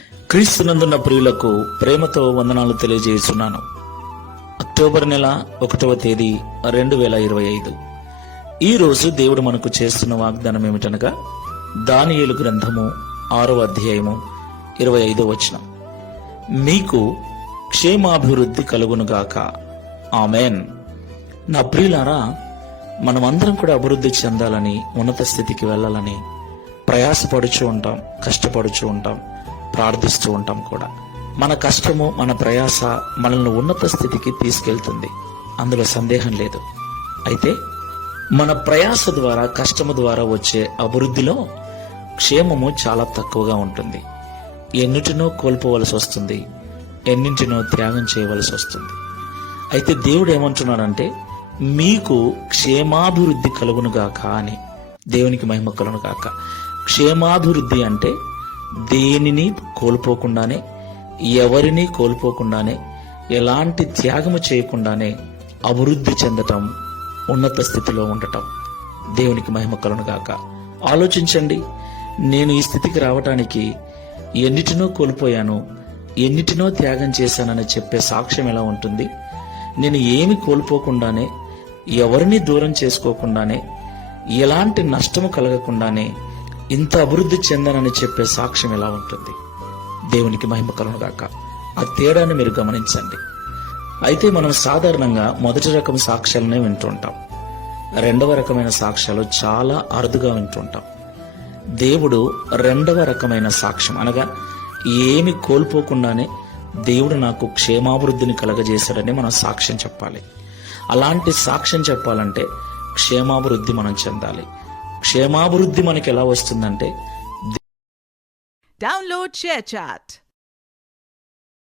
క్రీస్తునందున్న ప్రియులకు ప్రేమతో వందనాలు తెలియజేస్తున్నాను. అక్టోబర్ నెల 1వ తేదీ 2025. ఈ రోజు దేవుడు మనకు చేస్తున్న వాగ్దానం ఏమిటనగా దానియేలు గ్రంథము 6వ అధ్యాయము 25వ వచనం. మీకు క్షేమాభివృద్ధి కలుగునుగాక. ఆమెన్. నా ప్రియులారా, మనమందరం కూడా అభివృద్ధి చెందాలని, ఉన్నత స్థితికి వెళ్ళాలని ప్రయాసపడుచూ ఉంటాం, కష్టపడుచూ ఉంటాం, ప్రార్థిస్తూ ఉంటాం కూడా. మన కష్టము, మన ప్రయాస మనల్ని ఉన్నత స్థితికి తీసుకెళ్తుంది, అందులో సందేహం లేదు. అయితే మన ప్రయాస ద్వారా, కష్టము ద్వారా వచ్చే అభివృద్ధిలో క్షేమము చాలా తక్కువగా ఉంటుంది. ఎన్నిటినో కోల్పోవలసి వస్తుంది, ఎన్నింటినో త్యాగం చేయవలసి వస్తుంది. అయితే దేవుడు ఏమంటున్నాడంటే, మీకు క్షేమాభివృద్ధి కలుగునుగాక అని. దేవునికి మహిమ కలుగునుగాక. క్షేమాభివృద్ధి అంటే దేనిని కోల్పోకుండానే, ఎవరిని కోల్పోకుండానే, ఎలాంటి త్యాగము చేయకుండానే అభివృద్ధి చెందటం, ఉన్నత స్థితిలో ఉండటం. దేవునికి మహిమ కలుగునుగాక. ఆలోచించండి, నేను ఈ స్థితికి రావటానికి ఎన్నిటినో కోల్పోయాను, ఎన్నిటినో త్యాగం చేశానని చెప్పే సాక్ష్యం ఎలా ఉంటుంది? నేను ఏమి కోల్పోకుండానే, ఎవరిని దూరం చేసుకోకుండానే, ఎలాంటి నష్టము కలగకుండానే ఇంత అభివృద్ధి చెందానని చెప్పే సాక్ష్యం ఎలా ఉంటుంది? దేవునికి మహిమ కలుగునుగాక. ఆ తేడాన్ని మీరు గమనించండి. అయితే మనం సాధారణంగా మొదటి రకం సాక్ష్యాలనే వింటుంటాం, రెండవ రకమైన సాక్ష్యాలు చాలా అరుదుగా వింటుంటాం. దేవుడు రెండవ రకమైన సాక్ష్యం అనగా ఏమి కోల్పోకుండానే దేవుడు నాకు క్షేమాభివృద్ధిని కలగజేశాడని మనం సాక్ష్యం చెప్పాలి. అలాంటి సాక్ష్యం చెప్పాలంటే క్షేమాభివృద్ధి మనం చెందాలి. క్షేమాభివృద్ధి మనకి ఎలా వస్తుందంటే, Download ShareChat.